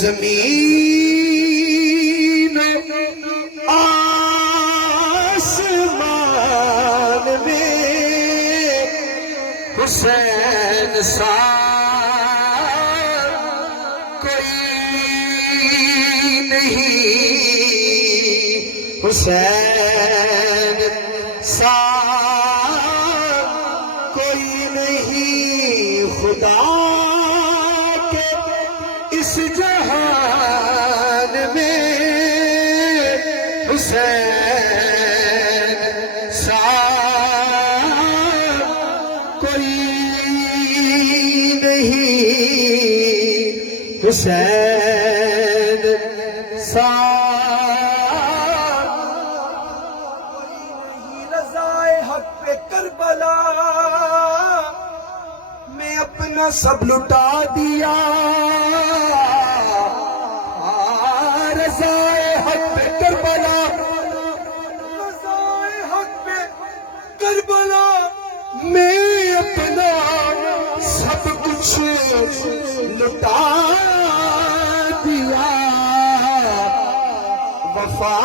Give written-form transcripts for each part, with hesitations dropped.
زمین آسمان میں حسین سا کوئی نہیں، حسین سا کوئی نہیں، خدا کے اس جہان میں حسین سا کوئی نہیں، حسین سا رضائے حق پہ کربلا میں اپنا سب لٹا دیا، رضائے حق پہ کربلا، رضائے حق پہ کربلا میں اپنا سب کچھ لٹا دیا، وفا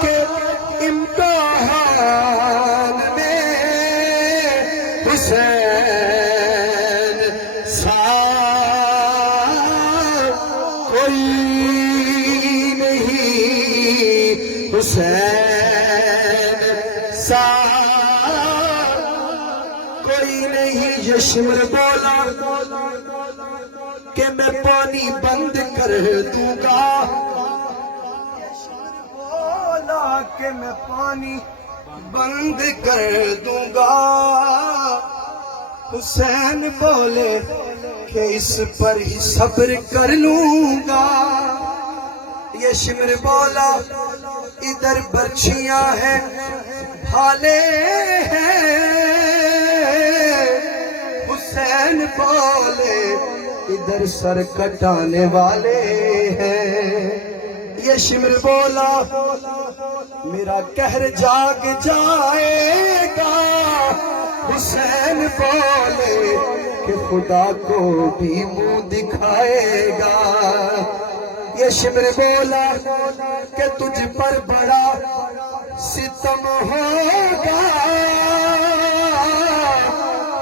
کے امتحان میں حسین سا کوئی نہیں، حسین سا کوئی نہیں۔ یہ شمر بولا کہ میں پانی بند کر دوں گا، بولا کہ میں پانی بند کر دوں گا، حسین بولے کہ اس پر ہی صبر کر لوں گا۔ یہ شمر بولا ادھر برچھیاں ہیں بھالے ہیں، حسین بولے ادھر سر کٹانے والے ہیں۔ یہ شمر بولا میرا قہر جاگ جائے گا، حسین بولے کہ خدا کو بھی منہ دکھائے گا۔ یہ شمر بولا کہ تجھ پر بڑا ستم ہوگا،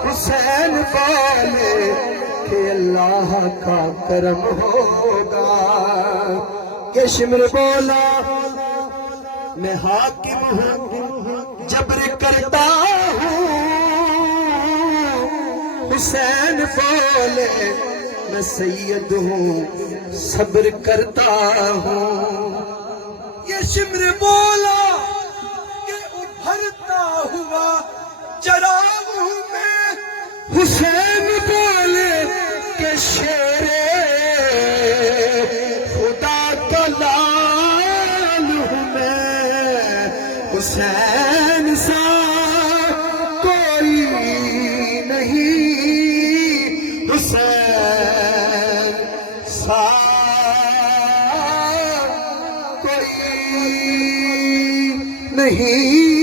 حسین بولے کہ اللہ کا کرم ہوگا۔ یہ شمر بولا میں حاکم ہوں جبر کرتا ہوں، حسین بولے میں سید ہوں صبر کرتا ہوں۔ یہ شمر بولا کہ ابھرتا ہوا چراغ ہوں میں، حسین بولے کہ شیر خدا کا لال ہوں میں، حسین سا کوئی نہیں، حسین سا کوئی نہیں۔